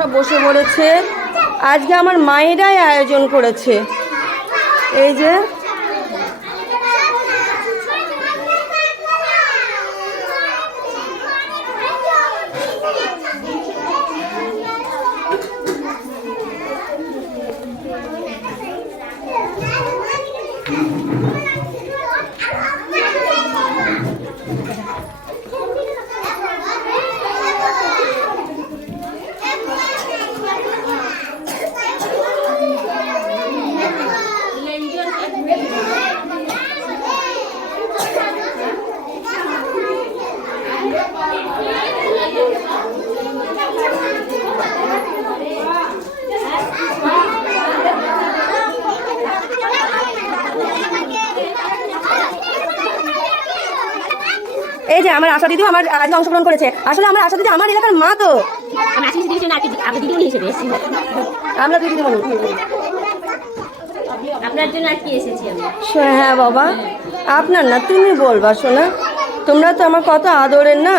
সব বসে পড়েছে। আজকে আমার মায়েরাই আয়োজন করেছে। এই যে এই যে আমার আশা দিদি আমার আজকে অংশগ্রহণ করেছে। আসলে আমার আশা দিদি আমার এলাকার মা তো। আমরা দিদিমণি আপনার জন্য আজকে এসেছি আমি। হ্যাঁ বাবা, আপনার না, তুমি বলবা শোনা, তোমরা তো আমার কত আদরের না।